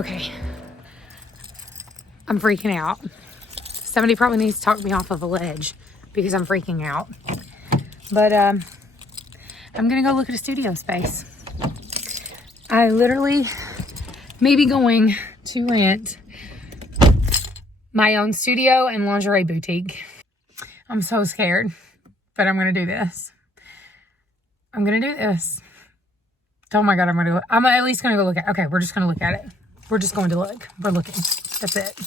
Okay. I'm freaking out. Somebody probably needs to talk me off of a ledge because I'm freaking out. But I'm gonna go look at a studio space. I literally may be going to rent my own studio and lingerie boutique. I'm so scared, but I'm gonna do this. I'm gonna do this. Oh my God, I'm at least gonna go look at it. Okay, we're just gonna look at it. We're just going to look. We're looking. That's it.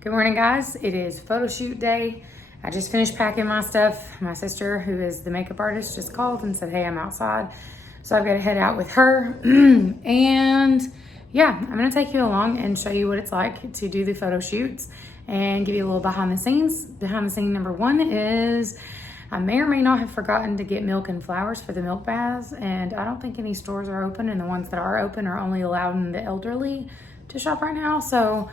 Good morning, guys. It is photo shoot day. I just finished packing my stuff. My sister, who is the makeup artist, just called and said, hey, I'm outside. So I've got to head out with her. And yeah, I'm going to take you along and show you what it's like to do the photo shoots and give you a little behind the scenes. Behind the scene number one is I may or may not have forgotten to get milk and flowers for the milk baths. And I don't think any stores are open, and the ones that are open are only allowing the elderly to shop right now. So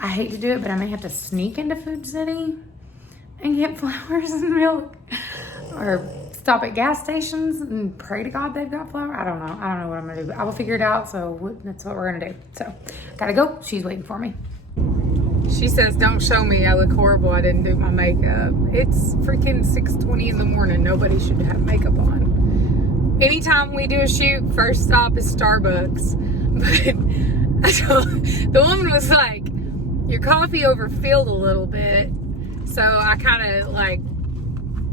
I hate to do it, but I may have to sneak into Food City and get flowers and milk, or stop at gas stations and pray to God they've got flour. I don't know what I'm gonna do, but I will figure it out. So that's what we're gonna do. So gotta go. She's waiting for me. She says, don't show me. I look horrible. I didn't do my makeup. It's freaking 6:20 in the morning. Nobody should have makeup on. Anytime we do a shoot, first stop is Starbucks. But the woman was like, your coffee overfilled a little bit. So I kind of like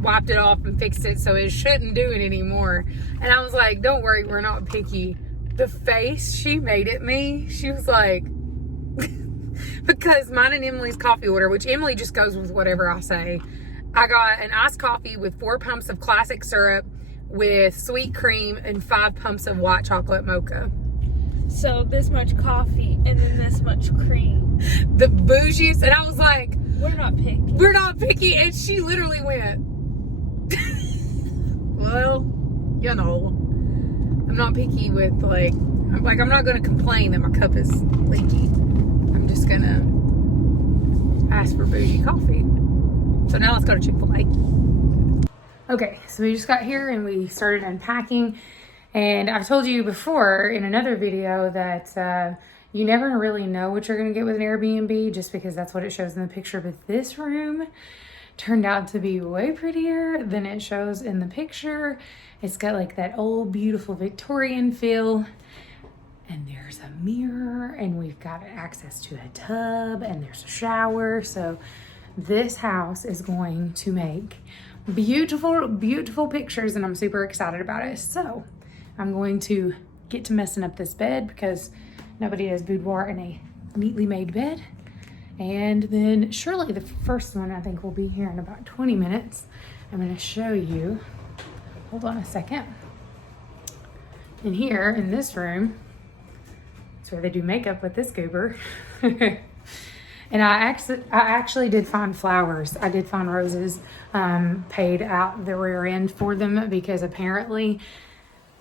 wiped it off and fixed it so it shouldn't do it anymore. And I was like, don't worry, we're not picky. The face she made at me, she was like, because mine and Emily's coffee order, which Emily just goes with whatever I say. I got an iced coffee with 4 pumps of classic syrup with sweet cream and 5 pumps of white chocolate mocha. So this much coffee and then this much cream. The bougiest. And I was like, we're not picky. We're not picky. And she literally went, well, you know, I'm not picky with I'm not going to complain that my cup is leaky. I'm just going to ask for bougie coffee. So now let's go to Chick-fil-A. Okay, so we just got here and we started unpacking. And I've told you before in another video that you never really know what you're going to get with an Airbnb just because that's what it shows in the picture. But this room turned out to be way prettier than it shows in the picture. It's got like that old beautiful Victorian feel. And there's a mirror, and we've got access to a tub, and there's a shower. So this house is going to make beautiful, beautiful pictures, and I'm super excited about it. So I'm going to get to messing up this bed because nobody does boudoir in a neatly made bed. And then surely the first one I think will be here in about 20 minutes. I'm going to show you, hold on a second. In here, in this room, it's where they do makeup with this goober. And I actually did find flowers. I did find roses, paid out the rear end for them because apparently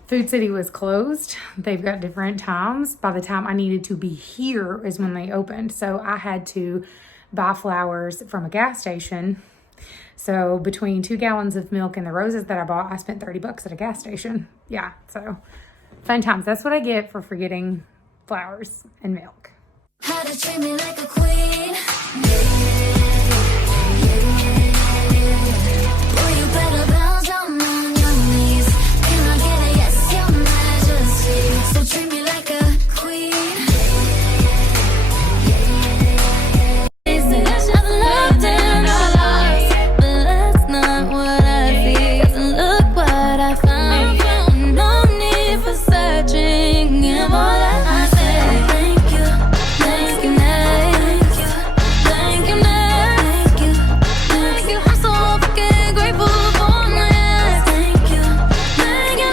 Food City was closed. They've got different times. By the time I needed to be here is when they opened. So I had to buy flowers from a gas station. So between 2 gallons of milk and the roses that I bought, I spent $30 at a gas station. Yeah, so fun times. That's what I get for forgetting flowers and milk. How to treat me like a queen. Boy, you better bounce on your knees. Can I get a yes, your majesty? So treat me like a queen. I've looked and I lost, but that's not what I see. 'Cause look what I found. No need for searching. And all that I say, thank you, thank you, thank you, thank you, thank you, thank you. I'm so fucking grateful for my ex. Thank you, thank you,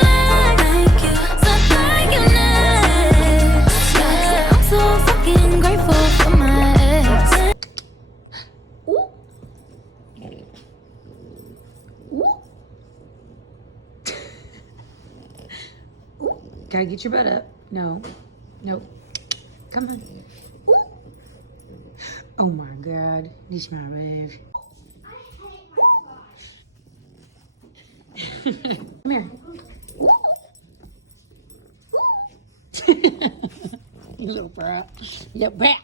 thank you, so thank you next. Yeah, I'm so fucking grateful for my ex. Ooh. Ooh. Ooh. Gotta get your butt up. No. Nope. Come on. Ooh. Oh my God. This my move. Come here. Little brat. Little brat.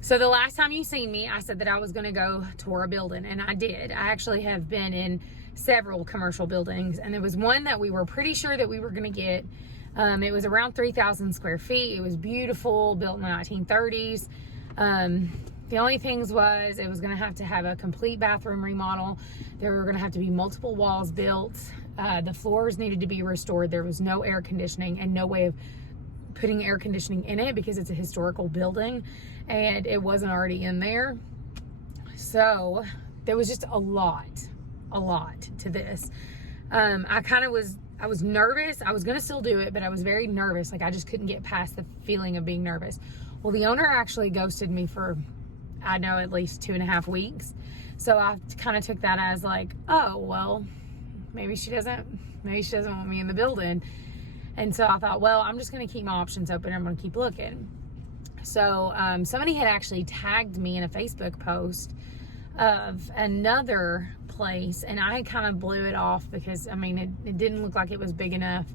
So the last time you seen me, I said that I was going to go tour a building, and I did. I actually have been in several commercial buildings, and there was one that we were pretty sure that we were going to get. It was around 3,000 square feet. It was beautiful, built in the 1930s. The only things was it was going to have a complete bathroom remodel. There were going to have to be multiple walls built. The floors needed to be restored. There was no air conditioning and no way of putting air conditioning in it because it's a historical building and it wasn't already in there. So there was just a lot to this. I was nervous. I was going to still do it, but I was very nervous. Like I just couldn't get past the feeling of being nervous. Well, the owner actually ghosted me for, I know, at least 2.5 weeks. So I kind of took that as like, oh, well, maybe she doesn't want me in the building. And so I thought, well, I'm just going to keep my options open. I'm going to keep looking. So somebody had actually tagged me in a Facebook post of another place, and I kind of blew it off because, I mean, it didn't look like it was big enough.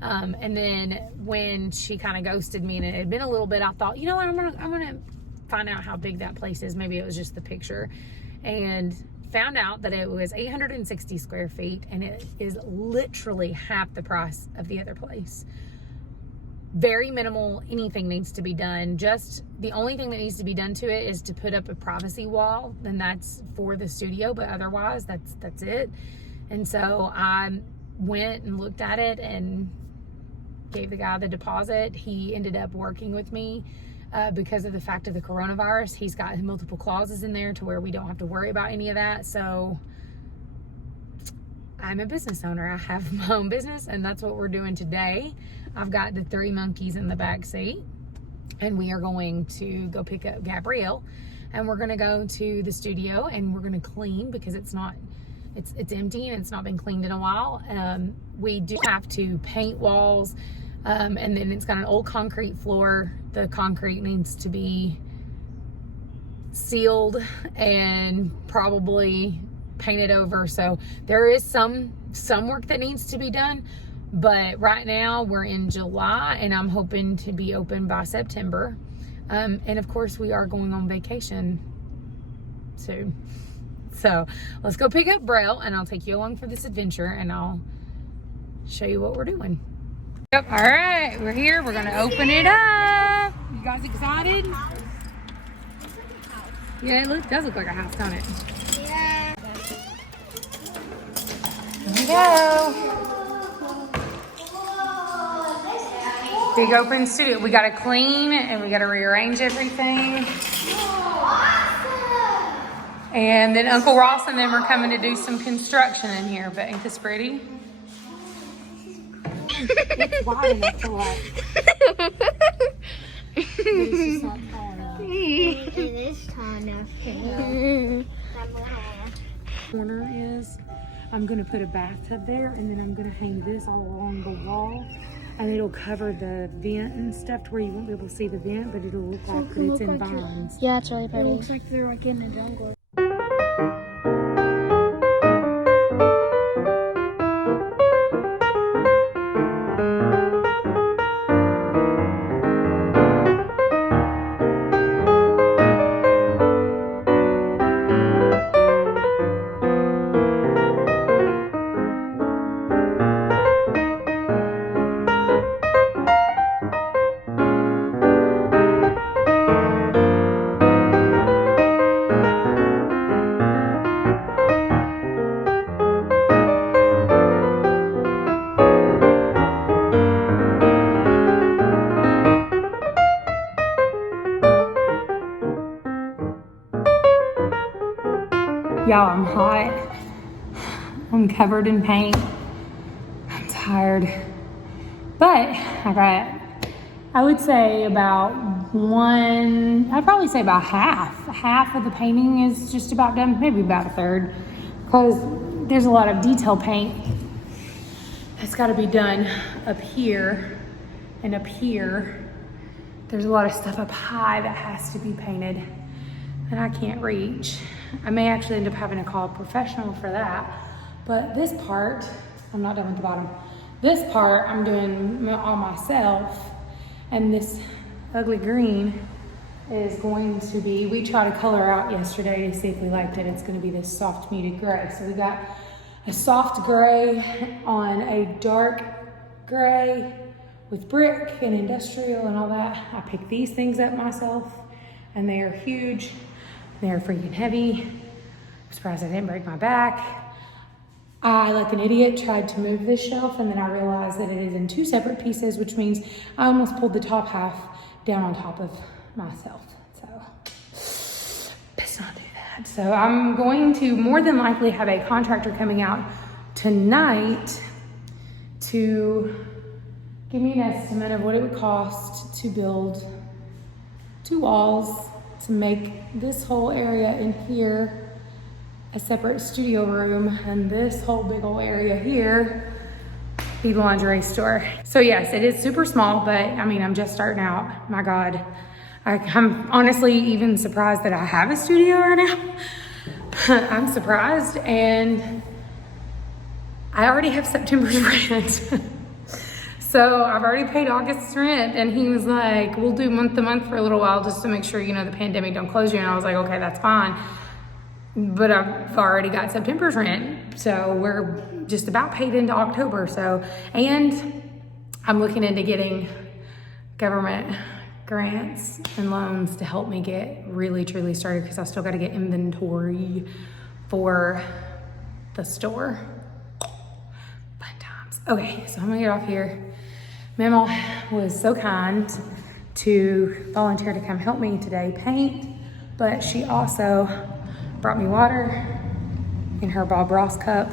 And then when she kind of ghosted me and it had been a little bit, I thought, you know what, I'm gonna find out how big that place is. Maybe it was just the picture. And found out that it was 860 square feet, and it is literally half the price of the other place. Very minimal, anything needs to be done. Just the only thing that needs to be done to it is to put up a privacy wall, and that's for the studio, but otherwise that's it. And so I went and looked at it and gave the guy the deposit. He ended up working with me because of the fact of the coronavirus. He's got multiple clauses in there to where we don't have to worry about any of that. So I'm a business owner. I have my own business, and that's what we're doing today. I've got the 3 monkeys in the back seat, and we are going to go pick up Gabrielle, and we're going to go to the studio, and we're going to clean because it's empty and it's not been cleaned in a while. We do have to paint walls, and then it's got an old concrete floor. The concrete needs to be sealed and probably painted over. So there is some work that needs to be done, but right now we're in July and I'm hoping to be open by September. And of course we are going on vacation soon. So let's go pick up Brell, and I'll take you along for this adventure, and I'll show you what we're doing. Yep. All right, we're here. We're gonna open it up. You guys excited? Yeah, it does look like a house, don't it? Yeah. Here we go. Big open studio. We gotta clean and we gotta rearrange everything. And then Uncle Ross and them are coming to do some construction in here. But ain't this pretty? It's wide enough to like. But it's just not tall enough. It is tall enough. Corner is, I'm gonna put a bathtub there, and then I'm gonna hang this all along the wall, and it'll cover the vent and stuff to where you won't be able to see the vent, but it'll look like it's in vines. Yeah, it's really pretty. It looks like they're like in the jungle. Y'all, I'm hot. I'm covered in paint. I'm tired. But I would say about I'd probably say about half of the painting is just about done, maybe about a third, because there's a lot of detail paint that's got to be done up here and up here. There's a lot of stuff up high that has to be painted that I can't reach. I may actually end up having to call a professional for that, But this part, I'm not done with the bottom. This part I'm doing all myself, and this ugly green is going to be, we tried to color out yesterday to see if we liked it. It's going to be this soft muted gray. So we got a soft gray on a dark gray with brick and industrial and all that. I picked these things up myself, and they are huge. They're freaking heavy. I'm surprised I didn't break my back. I, like an idiot, tried to move this shelf, and then I realized that it is in 2 separate pieces, which means I almost pulled the top half down on top of myself. So let's not do that. So I'm going to more than likely have a contractor coming out tonight to give me an estimate of what it would cost to build 2 walls to make this whole area in here a separate studio room, and this whole big old area here be the lingerie store. So yes, it is super small, but I mean, I'm just starting out. My God, I'm honestly even surprised that I have a studio right now. I'm surprised, and I already have September's rent. So I've already paid August's rent, and he was like, we'll do month to month for a little while just to make sure, you know, the pandemic don't close you. And I was like, okay, that's fine. But I've already got September's rent, so we're just about paid into October. So, and I'm looking into getting government grants and loans to help me get really truly started, because I still got to get inventory for the store. Fun times. Okay, so I'm gonna get off here. Mama was so kind to volunteer to come help me today paint, but she also brought me water in her Bob Ross cup,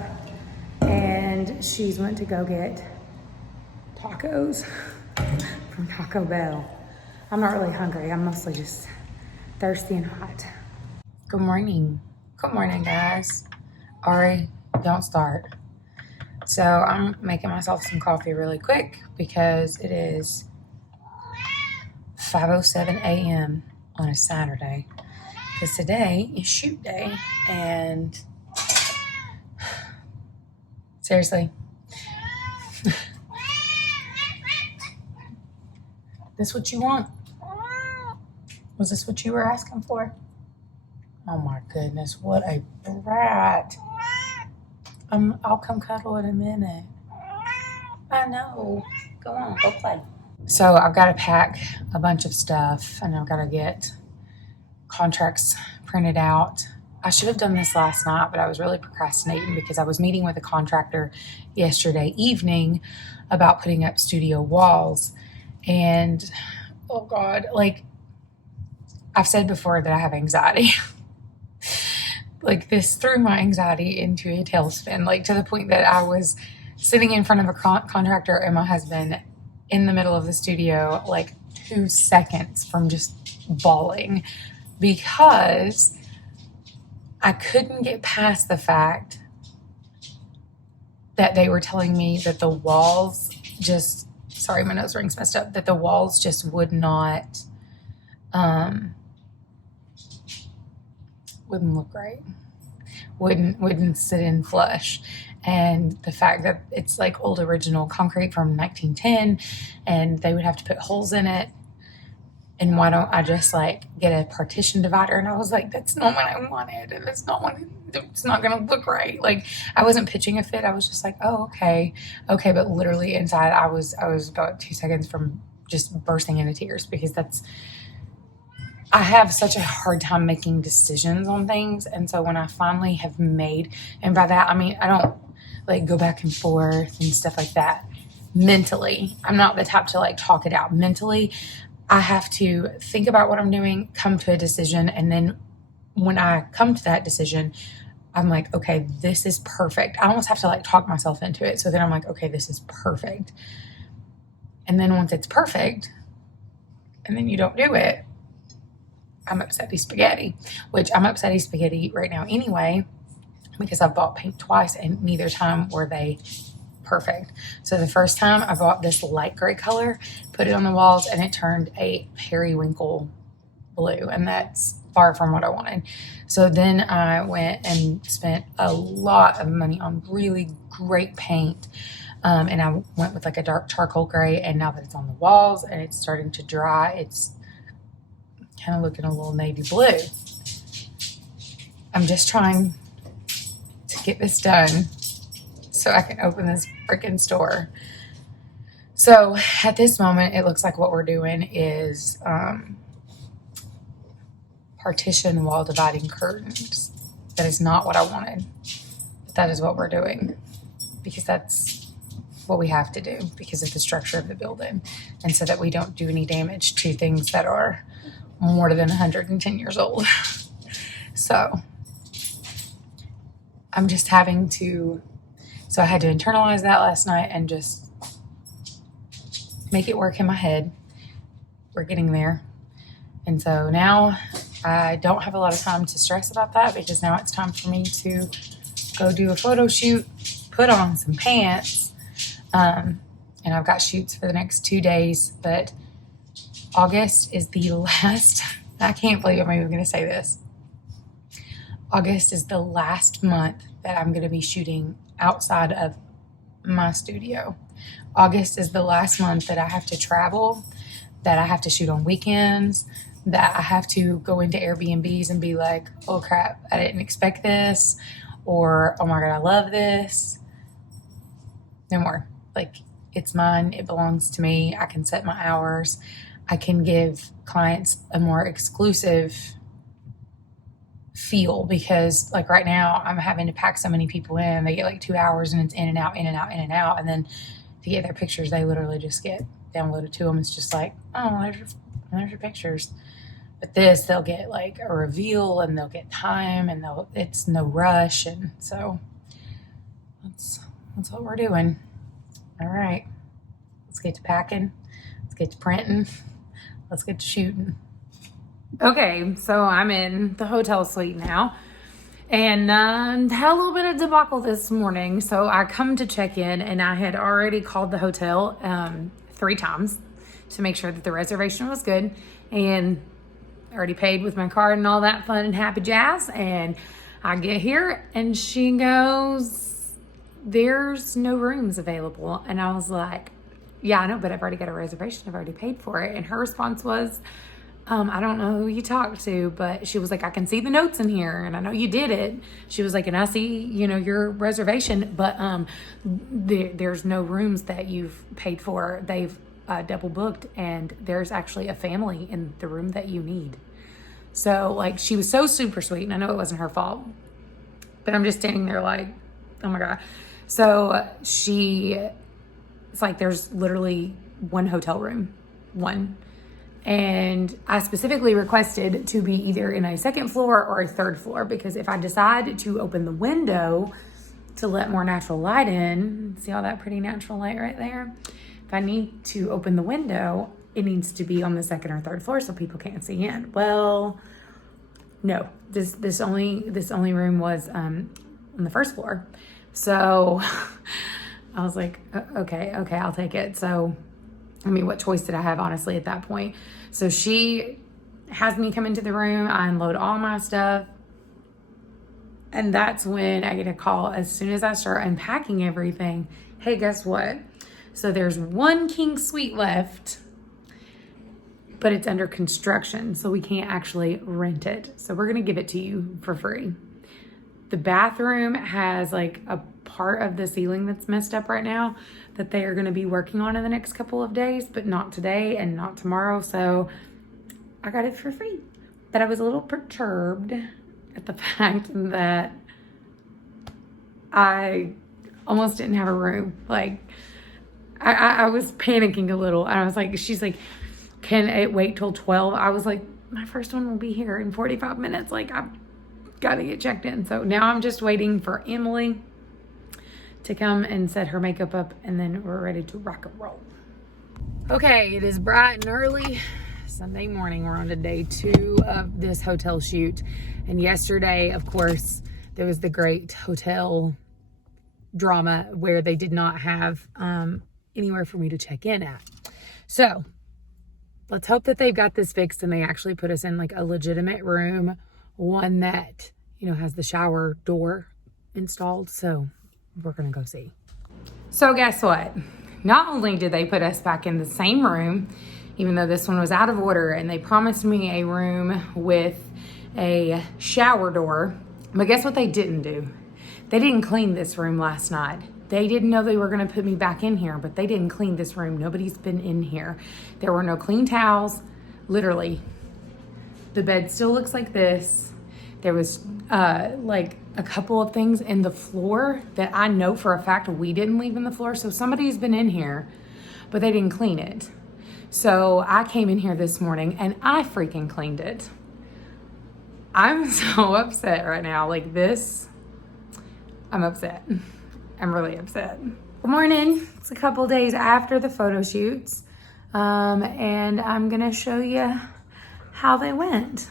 and she's went to go get tacos from Taco Bell. I'm not really hungry. I'm mostly just thirsty and hot. Good morning. Good morning, guys. Ari, don't start. So I'm making myself some coffee really quick because it is 5:07 a.m. on a Saturday. Because today is shoot day, and seriously, this what you want? Was this what you were asking for? Oh my goodness, what a brat. I'll come cuddle in a minute. I know. Go on, go play. So I've got to pack a bunch of stuff, and I've got to get contracts printed out. I should have done this last night, but I was really procrastinating because I was meeting with a contractor yesterday evening about putting up studio walls. And oh God, like I've said before that I have anxiety. Like this threw my anxiety into a tailspin, like to the point that I was sitting in front of a contractor and my husband in the middle of the studio, like 2 seconds from just bawling, because I couldn't get past the fact that they were telling me that the walls just, sorry, my nose ring's messed up, that the walls just would not, wouldn't look right, wouldn't sit in flush. And the fact that it's like old original concrete from 1910, and they would have to put holes in it. And why don't I just like get a partition divider? And I was like, that's not what I wanted. And it's not going to look right. Like I wasn't pitching a fit. I was just like, oh, okay. Okay. But literally inside I was about 2 seconds from just bursting into tears, because I have such a hard time making decisions on things. And so when I finally have made, and by that, I mean, I don't like go back and forth and stuff like that. Mentally, I'm not the type to like talk it out. Mentally, I have to think about what I'm doing, come to a decision, and then when I come to that decision, I'm like, okay, this is perfect. I almost have to like talk myself into it. So then I'm like, okay, this is perfect. And then once it's perfect, and then you don't do it, I'm upsetty spaghetti, which I'm upsetty spaghetti right now anyway, because I've bought paint twice and neither time were they perfect. So the first time I bought this light gray color, put it on the walls, and it turned a periwinkle blue, and that's far from what I wanted. So then I went and spent a lot of money on really great paint. And I went with like a dark charcoal gray, and now that it's on the walls and it's starting to dry, it's kind of looking a little navy blue. I'm just trying to get this done so I can open this freaking store. So at this moment, it looks like what we're doing is partition wall dividing curtains. That is not what I wanted, but that is what we're doing because that's what we have to do because of the structure of the building, and so that we don't do any damage to things that are more than 110 years old. So I'm just having to, so I had to internalize that last night and just make it work in my head. We're getting there. And so now I don't have a lot of time to stress about that because now it's time for me to go do a photo shoot, put on some pants. And I've got shoots for the next 2 days, but August is the last, I can't believe I'm even going to say this. August is the last month that I'm going to be shooting outside of my studio. August is the last month that I have to travel, that I have to shoot on weekends, that I have to go into Airbnbs and be like, oh crap, I didn't expect this, or oh my God, I love this. No more. Like, it's mine. It belongs to me. I can set my hours. I can give clients a more exclusive feel because like right now I'm having to pack so many people in. They get like 2 hours and it's in and out, in and out, in and out. And then to get their pictures, they literally just get downloaded to them. It's just like, oh, there's your pictures. But this, they'll get like a reveal and they'll get time and it's no rush. And so that's what we're doing. All right, let's get to packing. Let's get to printing. Let's get to shooting. Okay, so I'm in the hotel suite now and had a little bit of debacle this morning. So I come to check in and I had already called the hotel 3 times to make sure that the reservation was good, and already paid with my card and all that fun and happy jazz. And I get here and she goes, there's no rooms available. And I was like, yeah, I know, but I've already got a reservation. I've already paid for it. And her response was, I don't know who you talked to, but she was like, I can see the notes in here and I know you did it. She was like, and I see, your reservation, but there's no rooms that you've paid for. They've double booked, and there's actually a family in the room that you need. So like, she was so super sweet, and I know it wasn't her fault, but I'm just standing there like, oh my God. So it's like, there's literally one hotel room, one. And I specifically requested to be either in a 2nd floor or a 3rd floor, because if I decide to open the window to let more natural light in, see all that pretty natural light right there? If I need to open the window, it needs to be on the 2nd or 3rd floor so people can't see in. Well, no, this only room was on the 1st floor. So I was like, okay, I'll take it. So, I mean, what choice did I have, honestly, at that point? So she has me come into the room. I unload all my stuff. And that's when I get a call as soon as I start unpacking everything. Hey, guess what? So there's 1 king suite left, but it's under construction, so we can't actually rent it. So we're going to give it to you for free. The bathroom has like a part of the ceiling that's messed up right now that they are going to be working on in the next couple of days, but not today and not tomorrow. So I got it for free. But I was a little perturbed at the fact that I almost didn't have a room. Like, I was panicking a little. And I was like, she's like, can it wait till 12? I was like, my first one will be here in 45 minutes. Like, I've got to get checked in. So now I'm just waiting for Emily to come and set her makeup up, and then we're ready to rock and roll. Okay, it is bright and early Sunday morning. We're on to day 2 of this hotel shoot. And yesterday, of course, there was the great hotel drama where they did not have anywhere for me to check in at. So let's hope that they've got this fixed and they actually put us in like a legitimate room, one that, you know, has the shower door installed. So we're gonna go see. So guess what? Not only did they put us back in the same room, even though this one was out of order, and they promised me a room with a shower door, but guess what they didn't do? They didn't clean this room last night. They didn't know they were gonna put me back in here, but they didn't clean this room. Nobody's been in here. There were no clean towels, literally. The bed still looks like this. There was like a couple of things in the floor that I know for a fact we didn't leave in the floor. So somebody's been in here, but they didn't clean it. So I came in here this morning and I freaking cleaned it. I'm so upset right now. Like this, I'm upset. I'm really upset. Good morning. It's a couple days after the photo shoots. And I'm gonna show you how they went.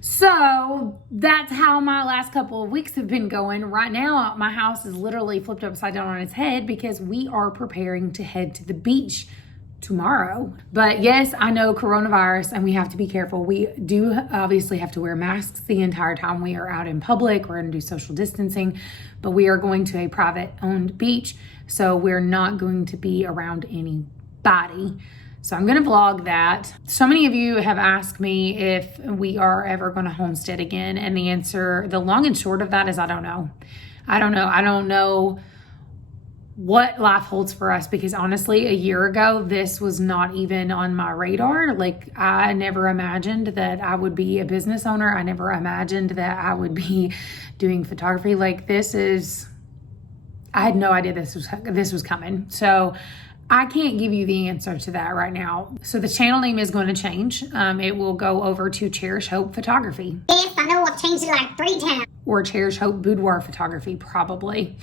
So that's how my last couple of weeks have been going. Right now, my house is literally flipped upside down on its head because we are preparing to head to the beach tomorrow. But yes, I know coronavirus and we have to be careful. We do obviously have to wear masks the entire time we are out in public. We're gonna do social distancing, but we are going to a private owned beach. So we're not going to be around anybody. So I'm gonna vlog that. So many of you have asked me if we are ever gonna homestead again. And the answer, the long and short of that is I don't know. I don't know what life holds for us, because honestly, a year ago, this was not even on my radar. Like, I never imagined that I would be a business owner. I never imagined that I would be doing photography. Like, I had no idea this was coming. So I can't give you the answer to that right now. So the channel name is going to change. It will go over to Cherish Hope Photography. Yes, I know, I've changed it like 3 times. Or Cherish Hope Boudoir Photography, probably.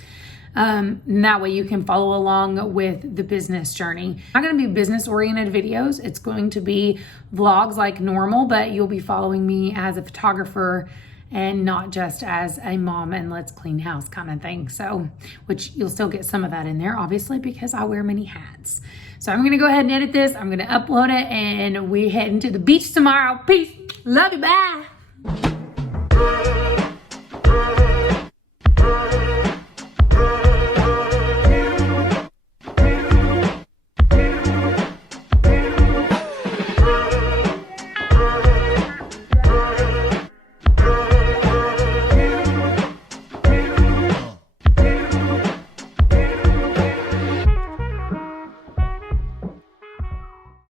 And that way you can follow along with the business journey. Not going to be business oriented videos. It's going to be vlogs like normal, but you'll be following me as a photographer and not just as a mom and let's clean house kind of thing. So, which you'll still get some of that in there, obviously, because I wear many hats. So I'm going to go ahead and edit this. I'm going to upload it and we heading to the beach tomorrow. Peace. Love you. Bye.